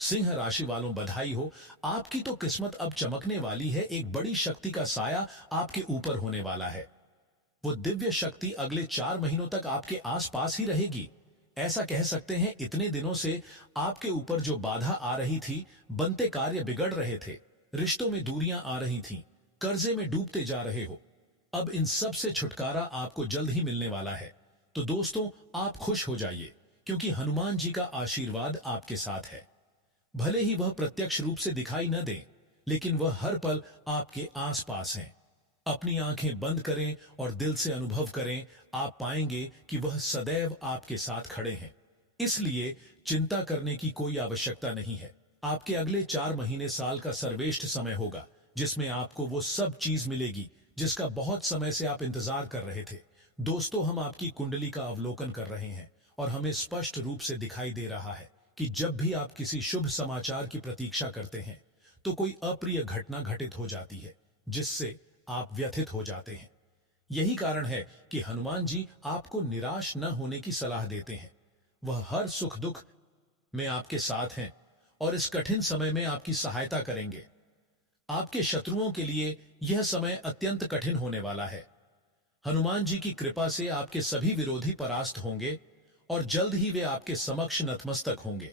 सिंह राशि वालों, बधाई हो। आपकी तो किस्मत अब चमकने वाली है। एक बड़ी शक्ति का साया आपके ऊपर होने वाला है। वो दिव्य शक्ति अगले 4 महीनों तक आपके आसपास ही रहेगी। ऐसा कह सकते हैं, इतने दिनों से आपके ऊपर जो बाधा आ रही थी, बनते कार्य बिगड़ रहे थे, रिश्तों में दूरियां आ रही थीं, कर्जे में डूबते जा रहे हो, अब इन सब से छुटकारा आपको जल्द ही मिलने वाला है। तो दोस्तों, आप खुश हो जाइए, क्योंकि हनुमान जी का आशीर्वाद आपके साथ है। भले ही वह प्रत्यक्ष रूप से दिखाई न दें, लेकिन वह हर पल आपके आसपास हैं। अपनी आंखें बंद करें और दिल से अनुभव करें, आप पाएंगे कि वह सदैव आपके साथ खड़े हैं। इसलिए चिंता करने की कोई आवश्यकता नहीं है। आपके अगले 4 महीने साल का सर्वश्रेष्ठ समय होगा, जिसमें आपको वो सब चीज मिलेगी जिसका बहुत समय से आप इंतजार कर रहे थे। दोस्तों, हम आपकी कुंडली का अवलोकन कर रहे हैं और हमें स्पष्ट रूप से दिखाई दे रहा है कि जब भी आप किसी शुभ समाचार की प्रतीक्षा करते हैं, तो कोई अप्रिय घटना घटित हो जाती है, जिससे आप व्यथित हो जाते हैं। यही कारण है कि हनुमान जी आपको निराश न होने की सलाह देते हैं। वह हर सुख दुख में आपके साथ हैं और इस कठिन समय में आपकी सहायता करेंगे। आपके शत्रुओं के लिए यह समय अत्यंत कठिन होने वाला है। हनुमान जी की कृपा से आपके सभी विरोधी परास्त होंगे और जल्द ही वे आपके समक्ष नतमस्तक होंगे।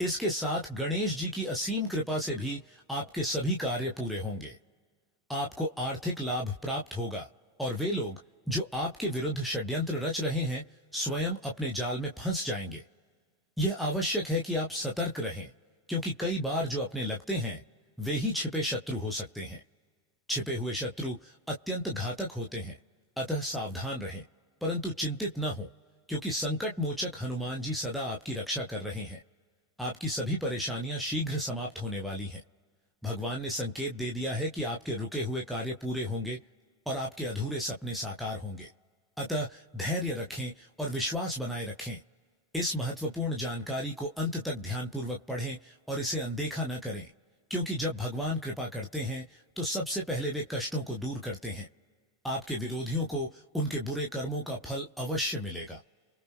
इसके साथ गणेश जी की असीम कृपा से भी आपके सभी कार्य पूरे होंगे। आपको आर्थिक लाभ प्राप्त होगा और वे लोग जो आपके विरुद्ध षड्यंत्र रच रहे हैं, स्वयं अपने जाल में फंस जाएंगे। यह आवश्यक है कि आप सतर्क रहें, क्योंकि कई बार जो अपने लगते हैं, वे ही छिपे शत्रु हो सकते हैं। छिपे हुए शत्रु अत्यंत घातक होते हैं, अतः सावधान रहें, परंतु चिंतित न हो, क्योंकि संकट मोचक हनुमान जी सदा आपकी रक्षा कर रहे हैं। आपकी सभी परेशानियां शीघ्र समाप्त होने वाली हैं। भगवान ने संकेत दे दिया है कि आपके रुके हुए कार्य पूरे होंगे और आपके अधूरे सपने साकार होंगे। अतः धैर्य रखें और विश्वास बनाए रखें। इस महत्वपूर्ण जानकारी को अंत तक ध्यानपूर्वक पढ़ें और इसे अनदेखा न करें, क्योंकि जब भगवान कृपा करते हैं तो सबसे पहले वे कष्टों को दूर करते हैं। आपके विरोधियों को उनके बुरे कर्मों का फल अवश्य मिलेगा।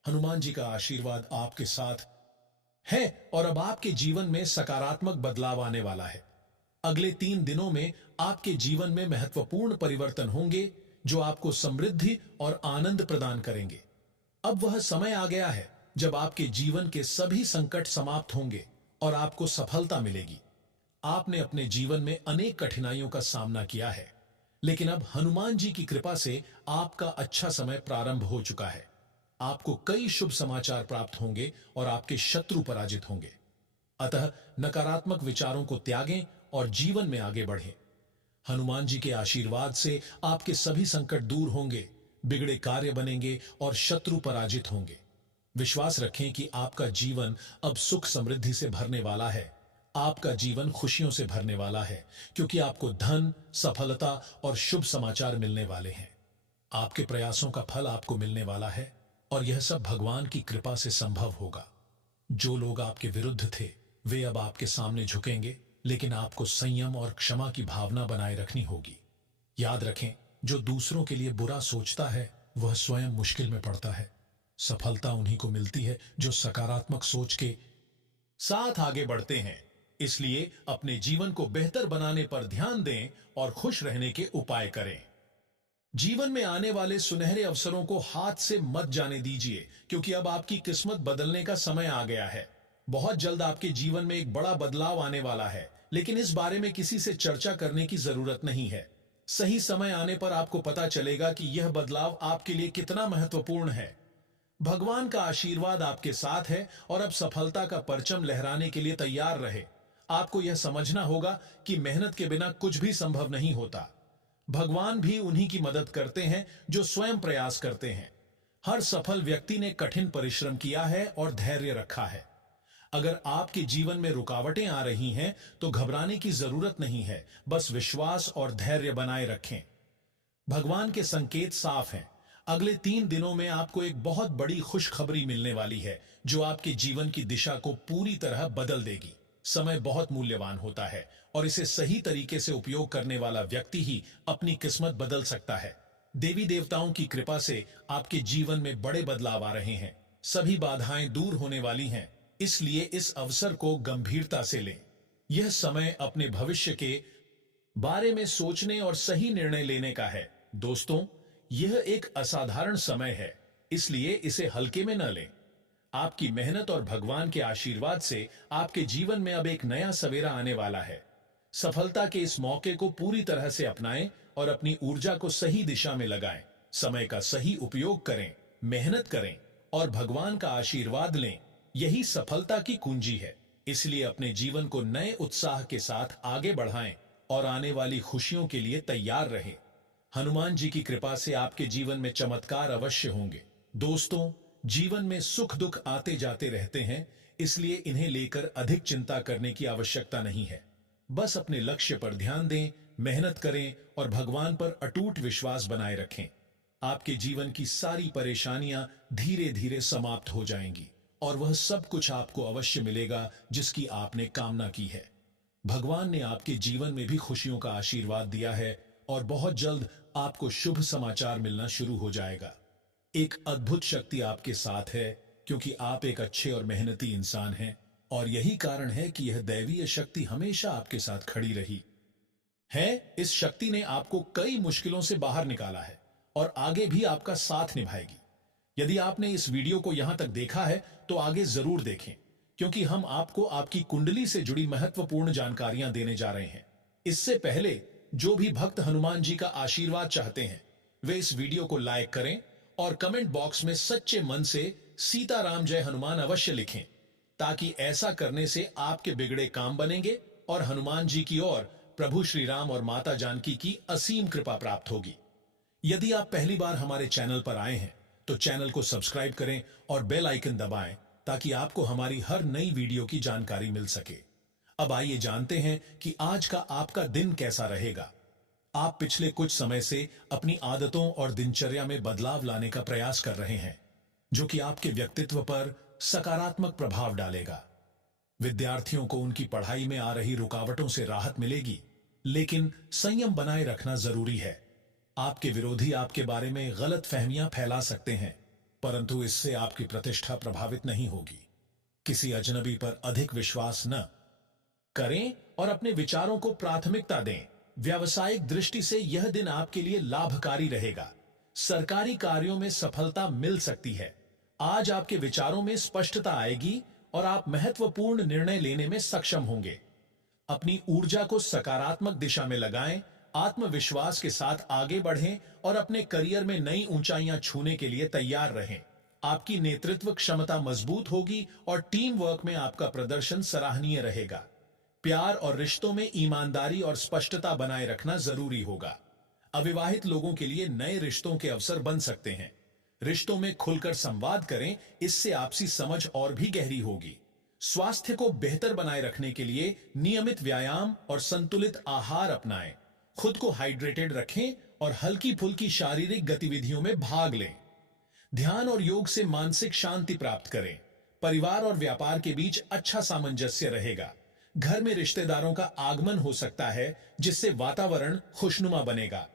हनुमान जी का आशीर्वाद आपके साथ है और अब आपके जीवन में सकारात्मक बदलाव आने वाला है। अगले 3 दिनों में आपके जीवन में महत्वपूर्ण परिवर्तन होंगे, जो आपको समृद्धि और आनंद प्रदान करेंगे। अब वह समय आ गया है जब आपके जीवन के सभी संकट समाप्त होंगे और आपको सफलता मिलेगी। आपने अपने जीवन में अनेक कठिनाइयों का सामना किया है, लेकिन अब हनुमान जी की कृपा से आपका अच्छा समय प्रारंभ हो चुका है। आपको कई शुभ समाचार प्राप्त होंगे और आपके शत्रु पराजित होंगे। अतः नकारात्मक विचारों को त्यागें और जीवन में आगे बढ़ें। हनुमान जी के आशीर्वाद से आपके सभी संकट दूर होंगे, बिगड़े कार्य बनेंगे और शत्रु पराजित होंगे। विश्वास रखें कि आपका जीवन अब सुख समृद्धि से भरने वाला है। आपका जीवन खुशियों से भरने वाला है, क्योंकि आपको धन, सफलता और शुभ समाचार मिलने वाले हैं। आपके प्रयासों का फल आपको मिलने वाला है और यह सब भगवान की कृपा से संभव होगा। जो लोग आपके विरुद्ध थे, वे अब आपके सामने झुकेंगे, लेकिन आपको संयम और क्षमा की भावना बनाए रखनी होगी। याद रखें, जो दूसरों के लिए बुरा सोचता है, वह स्वयं मुश्किल में पड़ता है। सफलता उन्हीं को मिलती है जो सकारात्मक सोच के साथ आगे बढ़ते हैं। इसलिए अपने जीवन को बेहतर बनाने पर ध्यान दें और खुश रहने के उपाय करें। जीवन में आने वाले सुनहरे अवसरों को हाथ से मत जाने दीजिए, क्योंकि अब आपकी किस्मत बदलने का समय आ गया है। बहुत जल्द आपके जीवन में एक बड़ा बदलाव आने वाला है, लेकिन इस बारे में किसी से चर्चा करने की जरूरत नहीं है। सही समय आने पर आपको पता चलेगा कि यह बदलाव आपके लिए कितना महत्वपूर्ण है। भगवान का आशीर्वाद आपके साथ है और अब सफलता का परचम लहराने के लिए तैयार रहे। आपको यह समझना होगा कि मेहनत के बिना कुछ भी संभव नहीं होता। भगवान भी उन्हीं की मदद करते हैं जो स्वयं प्रयास करते हैं। हर सफल व्यक्ति ने कठिन परिश्रम किया है और धैर्य रखा है। अगर आपके जीवन में रुकावटें आ रही हैं, तो घबराने की जरूरत नहीं है। बस विश्वास और धैर्य बनाए रखें। भगवान के संकेत साफ हैं। अगले 3 दिनों में आपको एक बहुत बड़ी खुशखबरी मिलने वाली है, जो आपके जीवन की दिशा को पूरी तरह बदल देगी। समय बहुत मूल्यवान होता है और इसे सही तरीके से उपयोग करने वाला व्यक्ति ही अपनी किस्मत बदल सकता है। देवी देवताओं की कृपा से आपके जीवन में बड़े बदलाव आ रहे हैं। सभी बाधाएं दूर होने वाली हैं। इसलिए इस अवसर को गंभीरता से लें। यह समय अपने भविष्य के बारे में सोचने और सही निर्णय लेने का है। दोस्तों, यह एक असाधारण समय है, इसलिए इसे हल्के में न लें। आपकी मेहनत और भगवान के आशीर्वाद से आपके जीवन में अब एक नया सवेरा आने वाला है। सफलता के इस मौके को पूरी तरह से अपनाएं और अपनी ऊर्जा को सही दिशा में लगाएं। समय का सही उपयोग करें, मेहनत करें और भगवान का आशीर्वाद लें। यही सफलता की कुंजी है। इसलिए अपने जीवन को नए उत्साह के साथ आगे बढ़ाएं और आने वाली खुशियों के लिए तैयार रहें। हनुमान जी की कृपा से आपके जीवन में चमत्कार अवश्य होंगे। दोस्तों, जीवन में सुख दुख आते जाते रहते हैं, इसलिए इन्हें लेकर अधिक चिंता करने की आवश्यकता नहीं है। बस अपने लक्ष्य पर ध्यान दें, मेहनत करें और भगवान पर अटूट विश्वास बनाए रखें। आपके जीवन की सारी परेशानियां धीरे धीरे समाप्त हो जाएंगी और वह सब कुछ आपको अवश्य मिलेगा जिसकी आपने कामना की है। भगवान ने आपके जीवन में भी खुशियों का आशीर्वाद दिया है और बहुत जल्द आपको शुभ समाचार मिलना शुरू हो जाएगा। एक अद्भुत शक्ति आपके साथ है, क्योंकि आप एक अच्छे और मेहनती इंसान हैं और यही कारण है कि यह दैवीय शक्ति हमेशा आपके साथ खड़ी रही है। इस शक्ति ने आपको कई मुश्किलों से बाहर निकाला है और आगे भी आपका साथ निभाएगी। यदि आपने इस वीडियो को यहां तक देखा है तो आगे जरूर देखें, क्योंकि हम आपको आपकी कुंडली से जुड़ी महत्वपूर्ण जानकारियां देने जा रहे हैं। इससे पहले जो भी भक्त हनुमान जी का आशीर्वाद चाहते हैं, वे इस वीडियो को लाइक करें और कमेंट बॉक्स में सच्चे मन से सीताराम जय हनुमान अवश्य लिखें, ताकि ऐसा करने से आपके बिगड़े काम बनेंगे और हनुमान जी की ओर प्रभु श्री राम और माता जानकी की असीम कृपा प्राप्त होगी। यदि आप पहली बार हमारे चैनल पर आए हैं तो चैनल को सब्सक्राइब करें और बेल आइकन दबाएं, ताकि आपको हमारी हर नई वीडियो की जानकारी मिल सके। अब आइए जानते हैं कि आज का आपका दिन कैसा रहेगा। आप पिछले कुछ समय से अपनी आदतों और दिनचर्या में बदलाव लाने का प्रयास कर रहे हैं, जो कि आपके व्यक्तित्व पर सकारात्मक प्रभाव डालेगा। विद्यार्थियों को उनकी पढ़ाई में आ रही रुकावटों से राहत मिलेगी, लेकिन संयम बनाए रखना जरूरी है। आपके विरोधी आपके बारे में गलत फहमियां फैला सकते हैं, परंतु इससे आपकी प्रतिष्ठा प्रभावित नहीं होगी। किसी अजनबी पर अधिक विश्वास न करें और अपने विचारों को प्राथमिकता दें। व्यावसायिक दृष्टि से यह दिन आपके लिए लाभकारी रहेगा। सरकारी कार्यों में सफलता मिल सकती है। आज आपके विचारों में स्पष्टता आएगी और आप महत्वपूर्ण निर्णय लेने में सक्षम होंगे। अपनी ऊर्जा को सकारात्मक दिशा में लगाएं, आत्मविश्वास के साथ आगे बढ़ें और अपने करियर में नई ऊंचाइयां छूने के लिए तैयार रहें। आपकी नेतृत्व क्षमता मजबूत होगी और टीम वर्क में आपका प्रदर्शन सराहनीय रहेगा। प्यार और रिश्तों में ईमानदारी और स्पष्टता बनाए रखना जरूरी होगा। अविवाहित लोगों के लिए नए रिश्तों के अवसर बन सकते हैं। रिश्तों में खुलकर संवाद करें, इससे आपसी समझ और भी गहरी होगी। स्वास्थ्य को बेहतर बनाए रखने के लिए नियमित व्यायाम और संतुलित आहार अपनाएं। खुद को हाइड्रेटेड रखें और हल्की फुल्की शारीरिक गतिविधियों में भाग लें। ध्यान और योग से मानसिक शांति प्राप्त करें। परिवार और व्यापार के बीच अच्छा सामंजस्य रहेगा। घर में रिश्तेदारों का आगमन हो सकता है, जिससे वातावरण खुशनुमा बनेगा।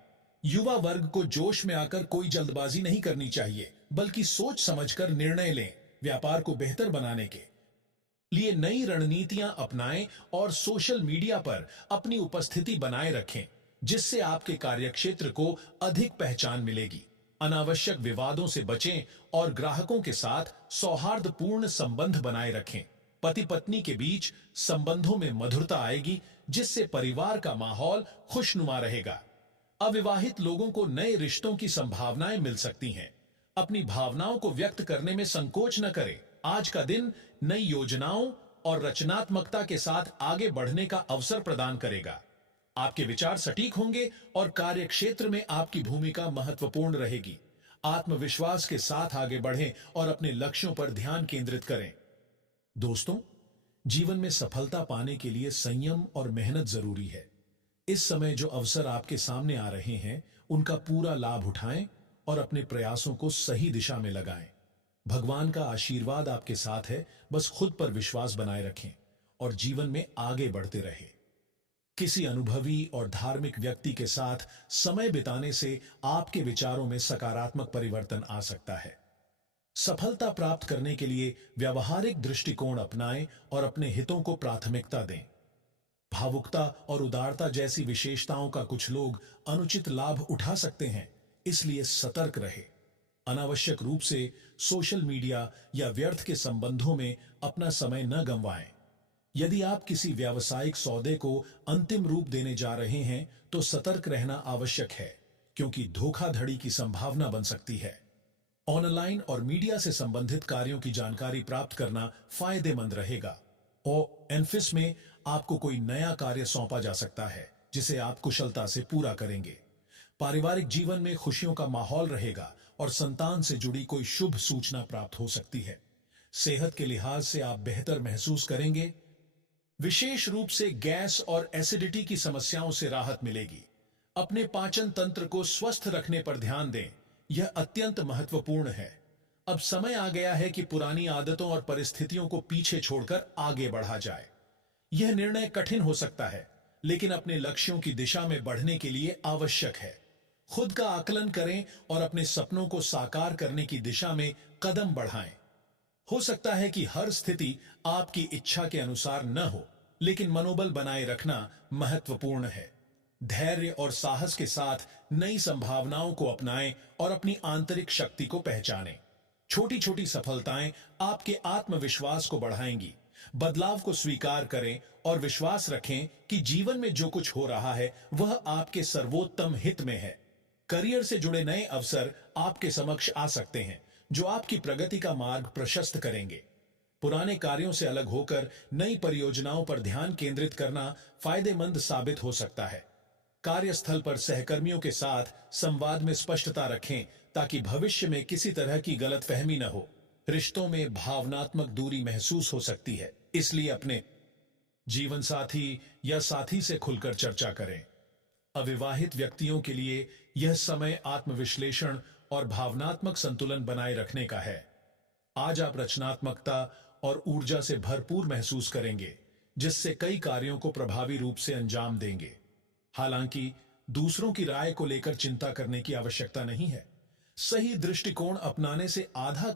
युवा वर्ग को जोश में आकर कोई जल्दबाजी नहीं करनी चाहिए, बल्कि सोच समझकर निर्णय लें। व्यापार को बेहतर बनाने के लिए नई रणनीतियां अपनाएं और सोशल मीडिया पर अपनी उपस्थिति बनाए रखें, जिससे आपके कार्यक्षेत्र को अधिक पहचान मिलेगी। अनावश्यक विवादों से बचें और ग्राहकों के साथ सौहार्दपूर्ण संबंध बनाए रखें। पति पत्नी के बीच संबंधों में मधुरता आएगी, जिससे परिवार का माहौल खुशनुमा रहेगा। अविवाहित लोगों को नए रिश्तों की संभावनाएं मिल सकती हैं। अपनी भावनाओं को व्यक्त करने में संकोच न करें। आज का दिन नई योजनाओं और रचनात्मकता के साथ आगे बढ़ने का अवसर प्रदान करेगा। आपके विचार सटीक होंगे और कार्य क्षेत्र में आपकी भूमिका महत्वपूर्ण रहेगी। आत्मविश्वास के साथ आगे बढ़ें और अपने लक्ष्यों पर ध्यान केंद्रित करें। दोस्तों, जीवन में सफलता पाने के लिए संयम और मेहनत जरूरी है। इस समय जो अवसर आपके सामने आ रहे हैं, उनका पूरा लाभ उठाएं और अपने प्रयासों को सही दिशा में लगाएं। भगवान का आशीर्वाद आपके साथ है, बस खुद पर विश्वास बनाए रखें और जीवन में आगे बढ़ते रहें। किसी अनुभवी और धार्मिक व्यक्ति के साथ समय बिताने से आपके विचारों में सकारात्मक परिवर्तन आ सकता है। सफलता प्राप्त करने के लिए व्यावहारिक दृष्टिकोण अपनाएं और अपने हितों को प्राथमिकता दें। भावुकता और उदारता जैसी विशेषताओं का कुछ लोग अनुचित लाभ उठा सकते हैं, इसलिए सतर्क रहे। अनावश्यक रूप से सोशल मीडिया या व्यर्थ के संबंधों में अपना समय न गंवाएं। यदि आप किसी व्यावसायिक सौदे को अंतिम रूप देने जा रहे हैं तो सतर्क रहना आवश्यक है, क्योंकि धोखाधड़ी की संभावना बन सकती है। ऑनलाइन और मीडिया से संबंधित कार्यों की जानकारी प्राप्त करना फायदेमंद रहेगा। और एनफिस में आपको कोई नया कार्य सौंपा जा सकता है जिसे आप कुशलता से पूरा करेंगे। पारिवारिक जीवन में खुशियों का माहौल रहेगा और संतान से जुड़ी कोई शुभ सूचना प्राप्त हो सकती है। सेहत के लिहाज से आप बेहतर महसूस करेंगे। विशेष रूप से गैस और एसिडिटी की समस्याओं से राहत मिलेगी। अपने पाचन तंत्र को स्वस्थ रखने पर ध्यान दें, यह अत्यंत महत्वपूर्ण है। अब समय आ गया है कि पुरानी आदतों और परिस्थितियों को पीछे छोड़कर आगे बढ़ा जाए। यह निर्णय कठिन हो सकता है, लेकिन अपने लक्ष्यों की दिशा में बढ़ने के लिए आवश्यक है। खुद का आकलन करें और अपने सपनों को साकार करने की दिशा में कदम बढ़ाएं। हो सकता है कि हर स्थिति आपकी इच्छा के अनुसार न हो, लेकिन मनोबल बनाए रखना महत्वपूर्ण है। धैर्य और साहस के साथ नई संभावनाओं को अपनाएं और अपनी आंतरिक शक्ति को पहचानें। छोटी छोटी सफलताएं आपके आत्मविश्वास को बढ़ाएंगी। बदलाव को स्वीकार करें और विश्वास रखें कि जीवन में जो कुछ हो रहा है वह आपके सर्वोत्तम हित में है। करियर से जुड़े नए अवसर आपके समक्ष आ सकते हैं, जो आपकी प्रगति का मार्ग प्रशस्त करेंगे। पुराने कार्यों से अलग होकर नई परियोजनाओं पर ध्यान केंद्रित करना फायदेमंद साबित हो सकता है। कार्यस्थल पर सहकर्मियों के साथ संवाद में स्पष्टता रखें ताकि भविष्य में किसी तरह की गलतफहमी न हो। रिश्तों में भावनात्मक दूरी महसूस हो सकती है, इसलिए अपने जीवन साथी या साथी से खुलकर चर्चा करें। अविवाहित व्यक्तियों के लिए यह समय आत्मविश्लेषण और भावनात्मक संतुलन बनाए रखने का है। आज आप रचनात्मकता और ऊर्जा से भरपूर महसूस करेंगे, जिससे कई कार्यों को प्रभावी रूप से अंजाम देंगे। हालांकि दूसरों की राय को लेकर चिंता करने की आवश्यकता नहीं है। सही दृष्टिकोण अपनाने से आधा